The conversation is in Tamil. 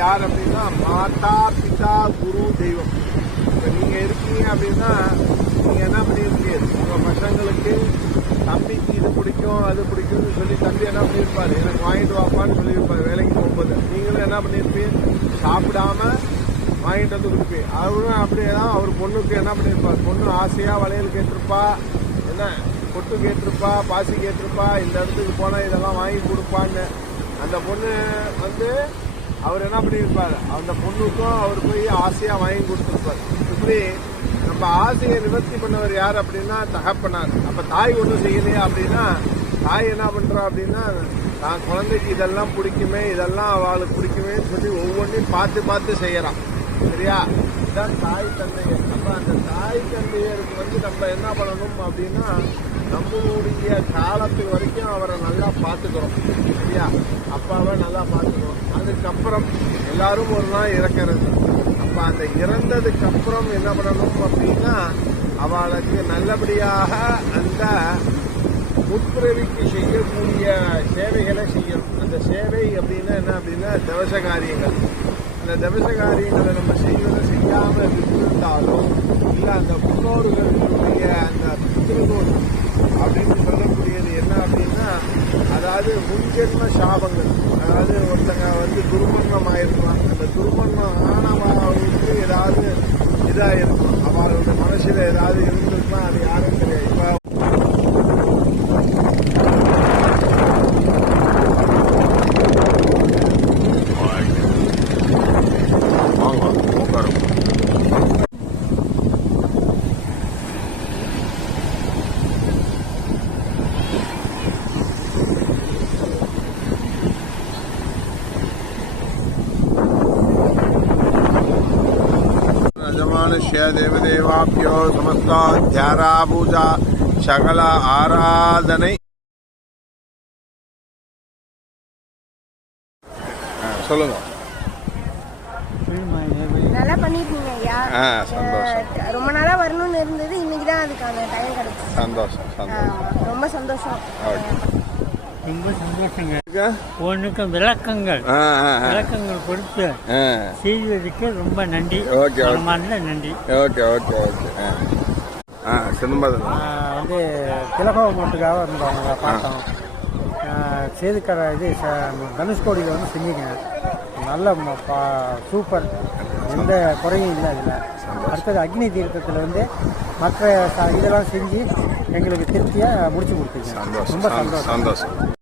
யார் அப்படின்னா மாதா பிதா குரு தெய்வம். இப்போ நீங்கள் இருக்கீங்க அப்படின்னா நீங்கள் என்ன பண்ணியிருக்கீங்க, உங்கள் பசங்களுக்கு தம்பிக்கு இது பிடிக்கும் அது பிடிக்கும்னு சொல்லி தம்பி என்ன பண்ணியிருப்பார், எனக்கு வாங்கிட்டு வாப்பான்னு சொல்லியிருப்பார் வேலைக்கு போகும்போது. நீங்களும் என்ன பண்ணியிருப்பீங்க, சாப்பிடாம வாங்கிட்டு வந்து கொடுப்பீங்க. அவரும் அப்படியே தான் அவர் பொண்ணுக்கு என்ன பண்ணியிருப்பார், பொண்ணு ஆசையாக வளையல் கேட்டிருப்பா, என்ன பொட்டு கேட்டிருப்பா, பாசி கேட்டிருப்பா, இந்த இடத்துக்கு போனால் இதெல்லாம் வாங்கி கொடுப்பான்னு. அந்த பொண்ணு வந்து அவர் என்ன பண்ணியிருப்பார், அந்த பொண்ணுக்கும் அவர் போய் ஆசையாக வாங்கி கொடுத்துருப்பார். இப்படி நம்ம ஆசையை நிவர்த்தி பண்ணவர் யார் அப்படின்னா தகப்பனார். அப்போ தாய் ஒன்றும் செய்யலையா அப்படின்னா தாய் என்ன பண்ணுறா அப்படின்னா, நான் குழந்தைக்கு இதெல்லாம் பிடிக்குமே, இதெல்லாம் அவளுக்கு பிடிக்குமேன்னு சொல்லி ஒவ்வொன்றையும் பார்த்து பார்த்து செய்யறான். சரியா, இதுதான் தாய் தந்தையர். அப்ப அந்த தாய் தந்தையருக்கு வந்து நம்ம என்ன பண்ணணும் அப்படின்னா, நம்மளுடைய காலத்து வரைக்கும் அவரை நல்லா பார்த்துக்கிறோம். சரியா, அப்பாவை நல்லா பார்த்துக்கிறோம். அதுக்கப்புறம் எல்லாரும் ஒரு நாள் இறக்கிறது. அப்ப அந்த இறந்ததுக்கு அப்புறம் என்ன பண்ணணும் அப்படின்னா, அவளுக்கு நல்லபடியாக அந்த முற்பிறவிக்கு செய்யக்கூடிய சேவைகளை செய்யணும். அந்த சேவை அப்படின்னா என்ன அப்படின்னா தவச காரியங்கள். அந்த தவச காரியங்களை நம்ம செய்யாமல் விட்டிருந்தாலும் இல்லை, அந்த முன்னோர்களுடைய அந்த பித்ருதோஷம் அப்படின்னு சொல்லக்கூடியது என்ன அப்படின்னா, அதாவது முன்ஜென்ம சாபங்கள். அதாவது ஒருத்தங்க வந்து துர்மரணம் ஆயிருக்கலாம், அந்த துர்மரணம் ஆனவர்களுக்கு ஏதாவது இதாக இருக்கும், அவர்களுடைய மனசில் ஏதாவது இருந்திருக்கலாம், அது யாரும் தெரியாது. இப்போ தேவதேவாபியோ சமஸ்தா தியாரா பூஜா சகல ஆராதனை. சொல்லுங்க. நல்லா பண்ணிருக்கீங்க ஐயா. சந்தோஷம். ரொம்ப நாளா வரணும்னு இருந்தது, இன்னைக்கு தான் அதுக்கான டைம் கிடைச்சு. சந்தோஷம் சந்தோஷம், ரொம்ப சந்தோஷம். ரொம்ப சந்தோஷங்க. ஒன்றுக்கு விளக்கங்கள் கொடுத்து செய்வதற்கு ரொம்ப நன்றி. நன்றி. Okay okay okay. வந்து திலகவ மோட்டுக்காக இருந்தவங்க பார்த்தோம். சேதுக்கரை இது தனுஷ்கோடியில் வந்து செஞ்சீங்க. நல்ல சூப்பர், எந்த குறையும் இல்லை அதில். அடுத்தது அக்னி தீர்த்தத்தில் வந்து மற்ற இதெல்லாம் செஞ்சு எங்களுக்கு திருப்தியாக முடிச்சு கொடுத்தீங்க. ரொம்ப சந்தோஷம்.